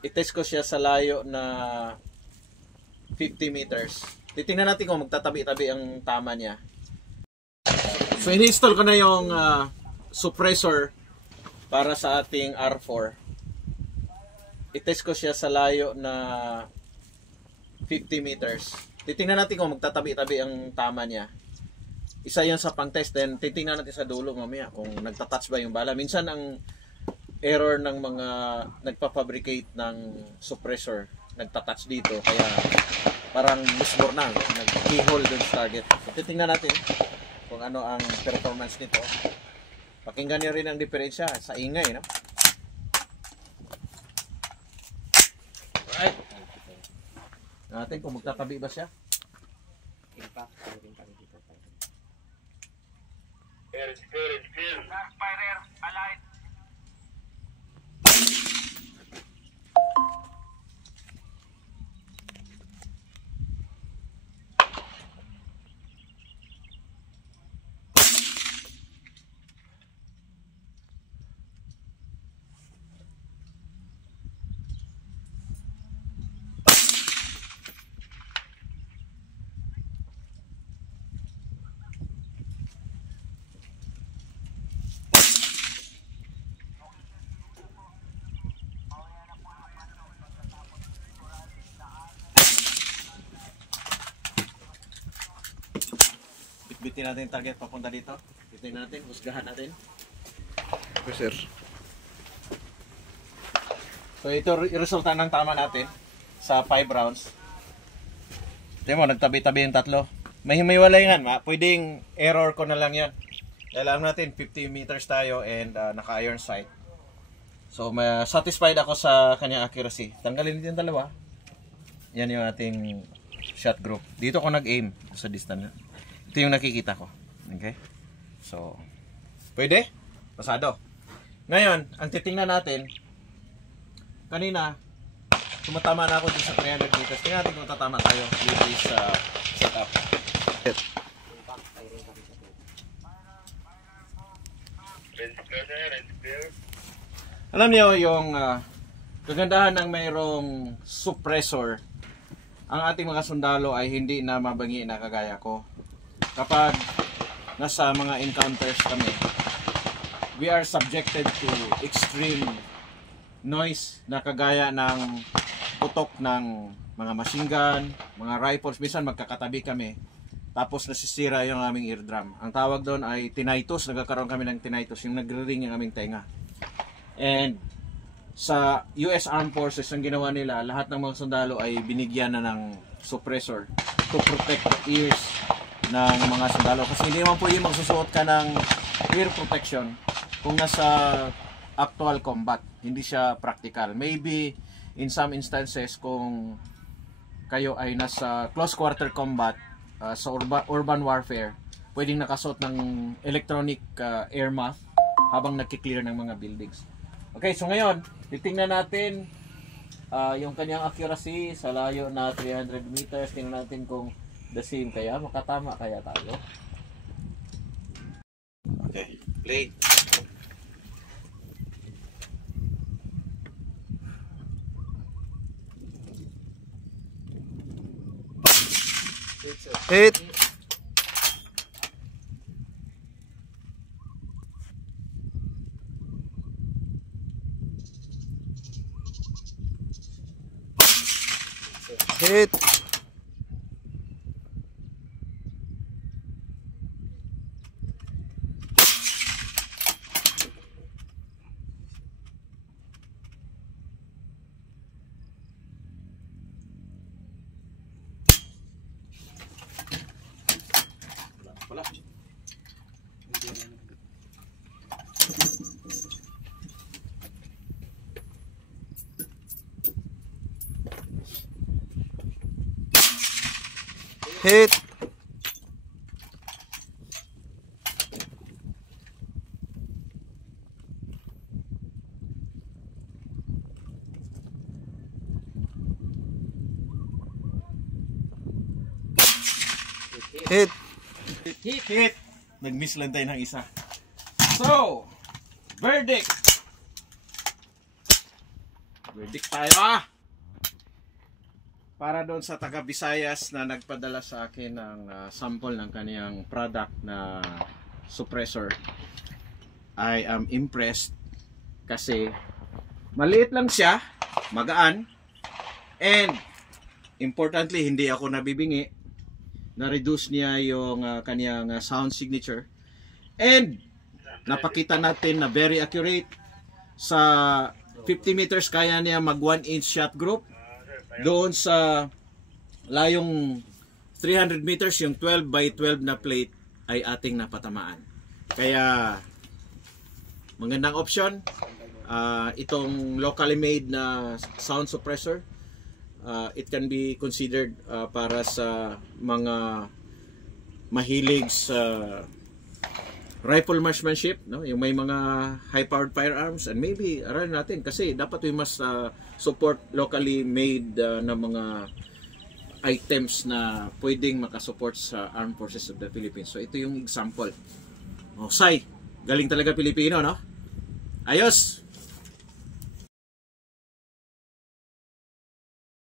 I-test ko siya sa layo na 50 meters. Titingnan natin kung magtatabi-tabi ang tama niya. So in-install ko na yung suppressor para sa ating R4. I-test ko siya sa layo na 50 meters. Titingnan natin kung magtatabi-tabi ang tama niya. Isa yan sa pang-test, then titingnan natin sa dulo mamaya kung nagtatouch ba yung bala. Minsan ang error ng mga nagpapabricate ng suppressor, nagtatouch dito, kaya parang misbor na, nag-keyhole dun sa target. So titingnan natin kung ano ang performance nito. Pakinggan niyo rin ang diferensya sa ingay, no? Right. Natin kung magtatabi ba siya. Impact. It's good. Backfire, alight. Bitin natin yung target papunta dito. Bitin natin, husgahan natin. Okay, sir. So ito resulta ng tama natin sa 5 rounds. Tingnan mo, nagtabi-tabi yung tatlo. May himaywalay nga, pwedeng error ko na lang yan. Alam natin 50 meters tayo and naka-iron sight. So satisfied ako sa kanyang accuracy. Tanggalin din yung dalawa. Yan yung ating shot group. Dito ko nag-aim sa distance. Ito yung nakikita ko. Okay? So, pwede? Pasado. Ngayon, ang titingnan natin, kanina, tumatama na ako dun sa 300 meters. Tingnan natin kung tatama tayo with this setup. Alam niyo yung kagandahan ng mayroong suppressor, ang ating mga sundalo ay hindi na mabangi na kagaya ko. Kapag nasa mga encounters kami, we are subjected to extreme noise na kagaya ng putok ng mga machine gun, mga rifles. Minsan magkakatabi kami, tapos nasisira yung aming eardrum. Ang tawag doon ay tinnitus. Nagkakaroon kami ng tinnitus, yung nagre-ring yung aming tenga. And sa US Armed Forces, ang ginawa nila, lahat ng mga sundalo ay binigyan na ng suppressor to protect the ears ng mga sundalo. Kasi hindi naman pwede magsusuot ka ng ear protection kung nasa actual combat. Hindi siya practical. Maybe in some instances kung kayo ay nasa close quarter combat, sa urban warfare, pwedeng nakasuot ng electronic air muff habang nagki-clear ng mga buildings. Okay, so ngayon, titingnan natin yung kanyang accuracy sa layo na 300 meters. Tingnan natin kung the same kaya, makatama kaya tayo. Okay, play. Hit. Hit. Wala. Hit. Hit. Hit. Nag-miss lang tayo ng isa. So, verdict. Verdict tayo para doon sa taga Visayas na nagpadala sa akin ng sample ng kaniyang product na suppressor. I am impressed kasi maliit lang siya, magaan, and importantly hindi ako nabibingi. Na-reduce niya yung kaniyang sound signature, and napakita natin na very accurate. Sa 50 meters kaya niya mag 1 inch shot group. Doon sa layong 300 meters, yung 12 by 12 na plate ay ating napatamaan. Kaya magandang option. Itong locally made na sound suppressor, it can be considered para sa mga mahilig sa rifle marksmanship, no? Yung may mga high-powered firearms, and maybe aral natin kasi dapat we must support locally made na mga items na pwedeng makasupport sa Armed Forces of the Philippines. So ito yung example. Say, galing talaga Pilipino, no? Ayos!